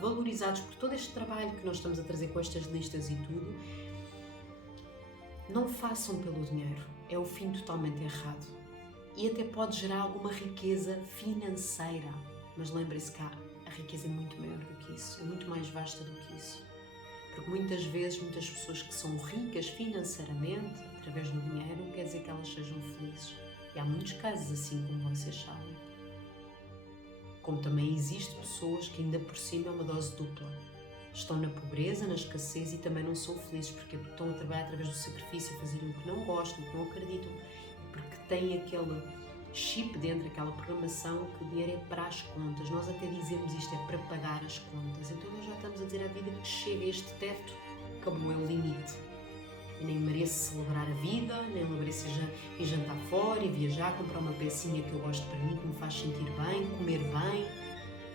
valorizados por todo este trabalho que nós estamos a trazer com estas listas e tudo, não façam pelo dinheiro, é o fim totalmente errado. E até pode gerar alguma riqueza financeira, mas lembrem-se que a riqueza é muito maior do que isso, é muito mais vasta do que isso. Porque muitas vezes, muitas pessoas que são ricas financeiramente, através do dinheiro, não quer dizer que elas sejam felizes. E há muitos casos assim, como vocês sabem. Como também existem pessoas que ainda por cima é uma dose dupla. Estão na pobreza, na escassez e também não são felizes. Porque estão a trabalhar através do sacrifício, a fazerem o que não gostam, o que não acreditam. Porque têm aquele chip dentro, aquela programação que o dinheiro é para as contas. Nós até dizemos isto, é para pagar as contas. Então nós já estamos a dizer à vida que chega a este teto, acabou, é o limite. Eu nem mereço celebrar a vida, nem mereço ir jantar fora e viajar, comprar uma pecinha que eu gosto para mim, que me faz sentir bem, comer bem,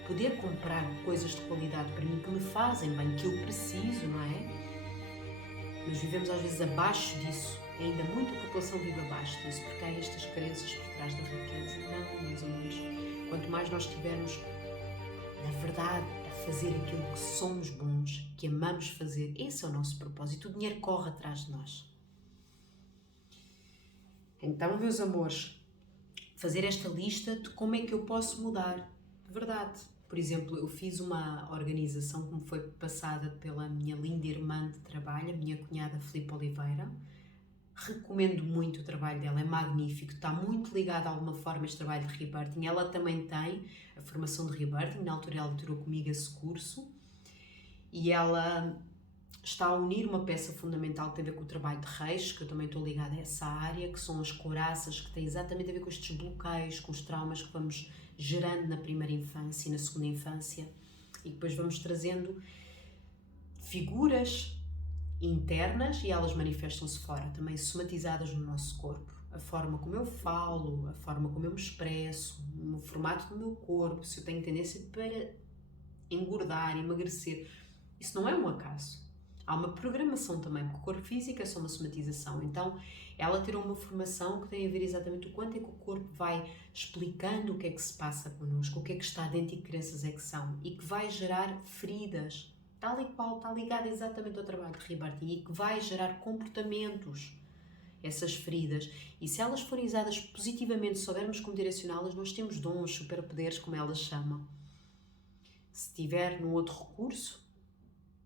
poder comprar coisas de qualidade para mim que me fazem bem, que eu preciso, não é? Mas vivemos às vezes abaixo disso, ainda muita população vive abaixo disso, porque há estas crenças por trás da riqueza. Não, meus amores, quanto mais nós estivermos, na verdade, a fazer aquilo que somos bons, que amamos fazer, esse é o nosso propósito, o dinheiro corre atrás de nós. Então, meus amores, fazer esta lista de como é que eu posso mudar, de verdade. Por exemplo, eu fiz uma organização que me foi passada pela minha linda irmã de trabalho, a minha cunhada Filipe Oliveira. Recomendo muito o trabalho dela, é magnífico, está muito ligado a alguma forma este trabalho de rebirthing. Ela também tem a formação de rebirthing, na altura ela tirou comigo esse curso e ela está a unir uma peça fundamental que tem a ver com o trabalho de reis, que eu também estou ligada a essa área, que são as couraças, que têm exatamente a ver com estes bloqueios, com os traumas que vamos gerando na primeira infância e na segunda infância, e depois vamos trazendo figuras internas e elas manifestam-se fora, também somatizadas no nosso corpo. A forma como eu falo, a forma como eu me expresso, o formato do meu corpo, se eu tenho tendência para engordar, emagrecer, isso não é um acaso. Há uma programação também, porque o corpo físico é só uma somatização. Então, ela terá uma formação que tem a ver exatamente o quanto é que o corpo vai explicando o que é que se passa connosco, o que é que está dentro e que crenças é que são, e que vai gerar feridas, tal e qual, está ligado exatamente ao trabalho de rebirthing, e que vai gerar comportamentos, essas feridas. E se elas forem usadas positivamente, soubermos como direcioná-las, nós temos dons, superpoderes, como elas chamam. Se tiver no outro recurso,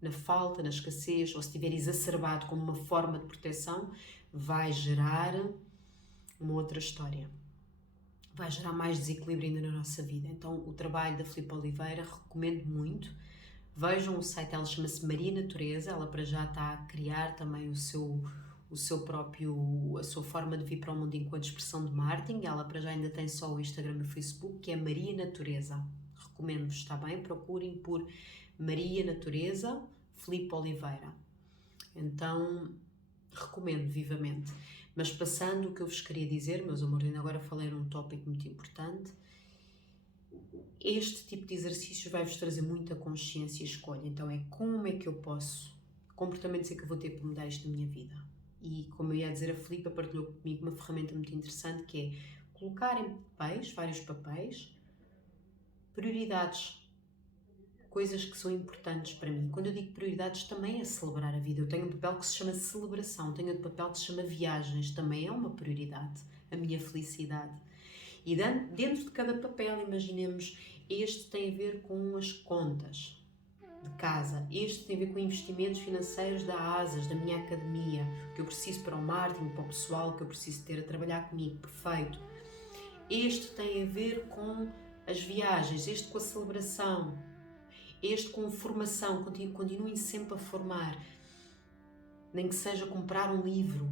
na falta, na escassez, ou se estiver exacerbado como uma forma de proteção, vai gerar uma outra história. Vai gerar mais desequilíbrio ainda na nossa vida. Então, o trabalho da Filipe Oliveira, recomendo muito. Vejam o site, ela chama-se Maria Natureza, ela para já está a criar também o a sua forma de vir para o mundo enquanto expressão de marketing. Ela para já ainda tem só o Instagram e o Facebook, que é Maria Natureza. Recomendo-vos, está bem? Procurem por Maria Natureza Filipe Oliveira. Então, recomendo vivamente. Mas passando o que eu vos queria dizer, meus amores, ainda agora falei num tópico muito importante. Este tipo de exercícios vai-vos trazer muita consciência e escolha. Então é como é que eu posso, comportamentos é que eu vou ter que mudar isto na minha vida. E como eu ia dizer, a Filipa partilhou comigo uma ferramenta muito interessante que é colocar em papéis, vários papéis, prioridades, coisas que são importantes para mim. Quando eu digo prioridades, também é celebrar a vida. Eu tenho um papel que se chama celebração, tenho outro papel que se chama viagens, também é uma prioridade, a minha felicidade. E dentro de cada papel, imaginemos, este tem a ver com as contas de casa, este tem a ver com investimentos financeiros da ASAS, da minha academia, que eu preciso para o marketing, para o pessoal, que eu preciso ter a trabalhar comigo, perfeito. Este tem a ver com as viagens, este com a celebração, este com formação, continuem sempre a formar, nem que seja comprar um livro,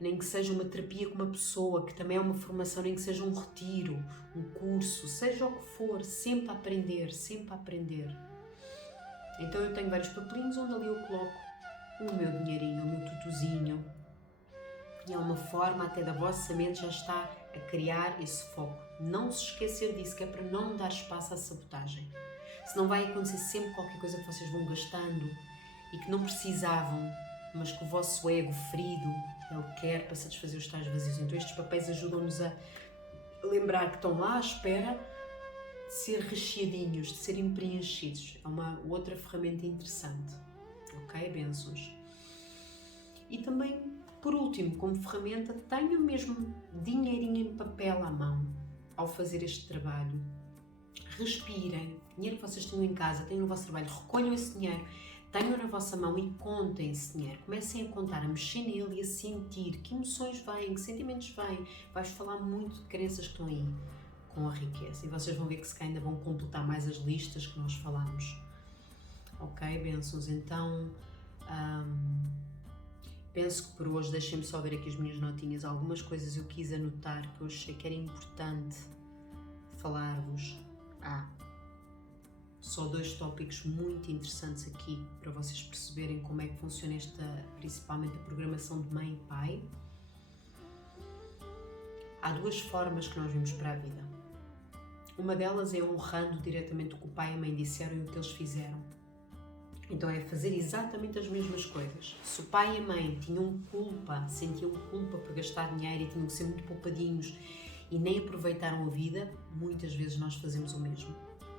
nem que seja uma terapia com uma pessoa, que também é uma formação, nem que seja um retiro, um curso, seja o que for, sempre a aprender, sempre a aprender. Então eu tenho vários papelinhos onde ali eu coloco o meu dinheirinho, o meu tutuzinho. E é uma forma até da vossa mente já está a criar esse foco. Não se esquecer disso, que é para não dar espaço à sabotagem. Senão vai acontecer sempre qualquer coisa que vocês vão gastando e que não precisavam, mas que o vosso ego ferido, ele quer para satisfazer os tais vazios. Então estes papéis ajudam-nos a lembrar que estão lá à espera de ser recheadinhos, de serem preenchidos. É uma outra ferramenta interessante. Ok, bênçãos. E também, por último, como ferramenta, tenham mesmo dinheirinho em papel à mão ao fazer este trabalho. Respirem. Dinheiro que vocês tenham em casa, tenham no vosso trabalho, recolham esse dinheiro, tenham na vossa mão e contem esse dinheiro. Comecem a contar, a mexer nele e a sentir que emoções vêm, que sentimentos vêm. Vais falar muito de crenças que estão aí com a riqueza. E vocês vão ver que se calhar ainda vão completar mais as listas que nós falamos. Ok, bênçãos? Então, penso que por hoje, deixem-me só ver aqui as minhas notinhas. Algumas coisas eu quis anotar que eu achei que era importante falar-vos. Só 2 tópicos muito interessantes aqui para vocês perceberem como é que funciona principalmente a programação de mãe e pai. Há 2 formas que nós vimos para a vida. Uma delas é honrando diretamente o que o pai e a mãe disseram e o que eles fizeram. Então é fazer exatamente as mesmas coisas. Se o pai e a mãe sentiam culpa por gastar dinheiro e tinham que ser muito poupadinhos e nem aproveitaram a vida, muitas vezes nós fazemos o mesmo.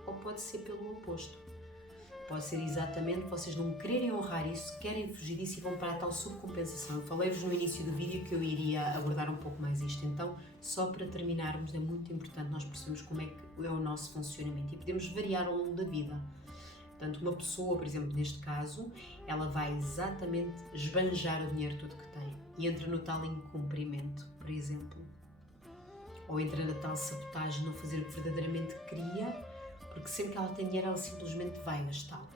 Ou pode ser pelo oposto. Pode ser exatamente vocês não quererem honrar isso, querem fugir disso e vão para a tal subcompensação. Eu falei-vos no início do vídeo que eu iria abordar um pouco mais isto. Então, só para terminarmos, é muito importante nós percebermos como é que é o nosso funcionamento e podemos variar ao longo da vida. Portanto, uma pessoa, por exemplo, neste caso, ela vai exatamente esbanjar o dinheiro todo que tem e entra no tal incumprimento, por exemplo. Ou entra na tal sabotagem, não fazer o que verdadeiramente queria, porque sempre que ela tem dinheiro, ela simplesmente vai gastá-lo.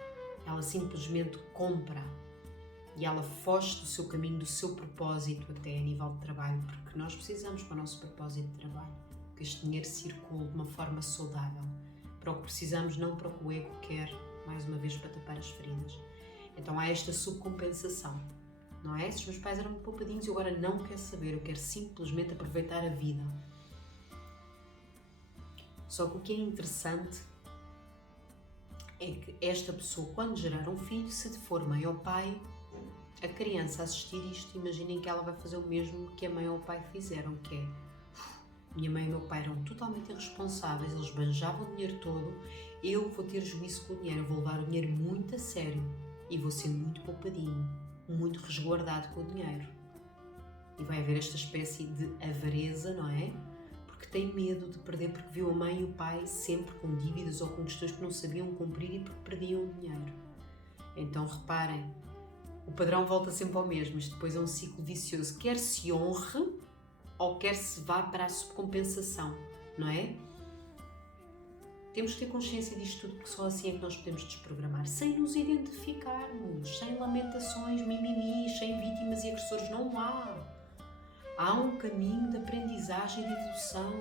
Ela simplesmente compra e ela foge do seu caminho, do seu propósito, até a nível de trabalho, porque nós precisamos para o nosso propósito de trabalho que este dinheiro circule de uma forma saudável, para o que precisamos, não para o que o ego quer, mais uma vez para tapar as feridas. Então há esta subcompensação, não é? Se os meus pais eram muito poupadinhos, eu agora não quero saber, eu quero simplesmente aproveitar a vida. Só que o que é interessante é que esta pessoa, quando gerar um filho, se for mãe ou pai, a criança assistir isto, imaginem que ela vai fazer o mesmo que a mãe ou o pai fizeram, que é: minha mãe e meu pai eram totalmente irresponsáveis, eles banjavam o dinheiro todo, eu vou ter juízo com o dinheiro, eu vou levar o dinheiro muito a sério e vou ser muito poupadinho, muito resguardado com o dinheiro. E vai haver esta espécie de avareza, não é? Porque tem medo de perder, porque viu a mãe e o pai sempre com dívidas ou com questões que não sabiam cumprir e porque perdiam o dinheiro. Então reparem, o padrão volta sempre ao mesmo, isto depois é um ciclo vicioso, quer se honre ou quer se vá para a subcompensação, não é? Temos que ter consciência disto tudo, porque só assim é que nós podemos desprogramar, sem nos identificarmos, sem lamentações, mimimis, sem vítimas e agressores. Não há. Há um caminho de aprendizagem e de evolução.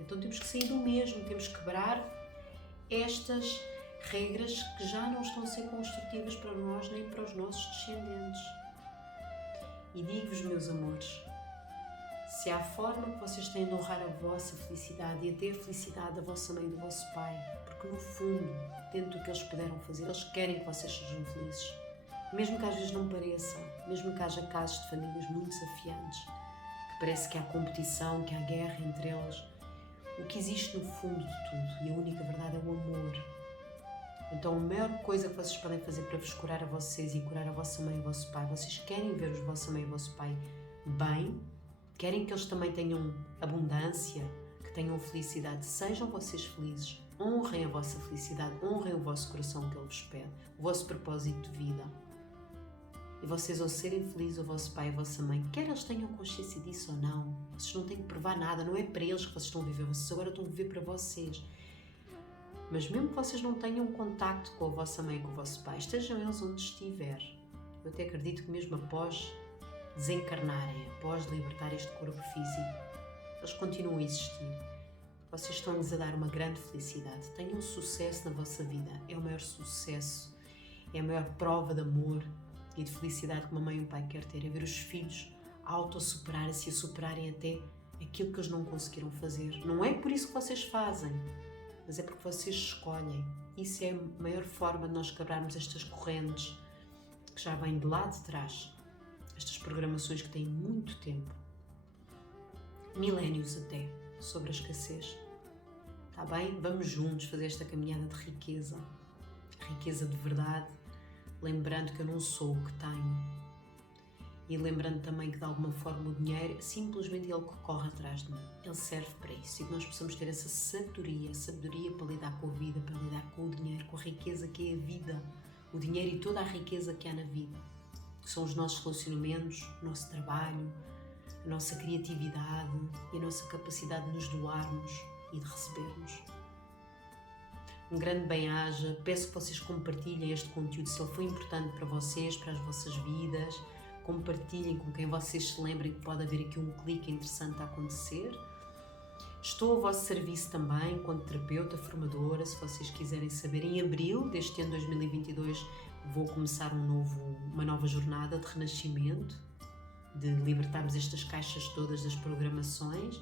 Então temos que sair do mesmo, temos que quebrar estas regras que já não estão a ser construtivas para nós nem para os nossos descendentes. E digo-vos, meus amores, se há forma que vocês têm de honrar a vossa felicidade e até a felicidade da vossa mãe e do vosso pai, porque no fundo, dentro do que eles puderam fazer, eles querem que vocês sejam felizes. Mesmo que às vezes não pareça, mesmo que haja casos de famílias muito desafiantes, que parece que há competição, que há guerra entre eles, o que existe no fundo de tudo, e a única verdade é o amor. Então a maior coisa que vocês podem fazer para vos curar a vocês e curar a vossa mãe e o vosso pai, vocês querem ver a vossa mãe e o vosso pai bem, querem que eles também tenham abundância, que tenham felicidade, sejam vocês felizes, honrem a vossa felicidade, honrem o vosso coração que ele vos pede, o vosso propósito de vida. E vocês, ao serem felizes, o vosso pai e a vossa mãe, quer eles tenham consciência disso ou não, vocês não têm que provar nada, não é para eles que vocês estão a viver, vocês agora estão a viver para vocês. Mas mesmo que vocês não tenham contacto com a vossa mãe e com o vosso pai, estejam eles onde estiver. Eu até acredito que mesmo após desencarnarem, após libertar este corpo físico, eles continuam a existir. Vocês estão-lhes a dar uma grande felicidade. Tenham sucesso na vossa vida. É o maior sucesso, é a maior prova de amor e de felicidade que uma mãe e um pai quer ter. É ver os filhos a autossuperarem-se e a superarem até aquilo que eles não conseguiram fazer. Não é por isso que vocês fazem, mas é porque vocês escolhem. Isso é a maior forma de nós quebrarmos estas correntes que já vêm de lá de trás. Estas programações que têm muito tempo, milénios até, sobre a escassez. Está bem? Vamos juntos fazer esta caminhada de riqueza de verdade, lembrando que eu não sou o que tenho. E lembrando também que de alguma forma o dinheiro é simplesmente ele que corre atrás de mim. Ele serve para isso e que nós possamos ter essa sabedoria para lidar com a vida, para lidar com o dinheiro, com a riqueza que é a vida, o dinheiro e toda a riqueza que há na vida. Que são os nossos relacionamentos, o nosso trabalho, a nossa criatividade e a nossa capacidade de nos doarmos e de recebermos. Um grande bem-aja, peço que vocês compartilhem este conteúdo se ele foi importante para vocês, para as vossas vidas, compartilhem com quem vocês se lembrem que pode haver aqui um clique interessante a acontecer. Estou ao vosso serviço também, enquanto terapeuta, formadora, se vocês quiserem saber. Em abril deste ano 2022 vou começar uma nova jornada de renascimento, de libertarmos estas caixas todas das programações.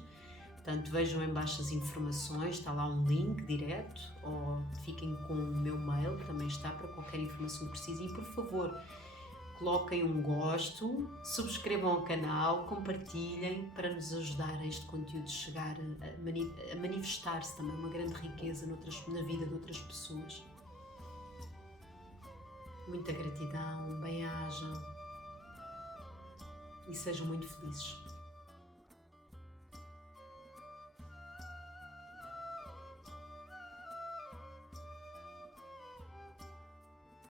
Portanto, vejam em baixo as informações, está lá um link direto, ou fiquem com o meu mail, que também está para qualquer informação que precisem. E, por favor, coloquem um gosto, subscrevam o canal, compartilhem para nos ajudar a este conteúdo chegar a manifestar-se também uma grande riqueza na vida de outras pessoas. Muita gratidão, bem-aja e sejam muito felizes.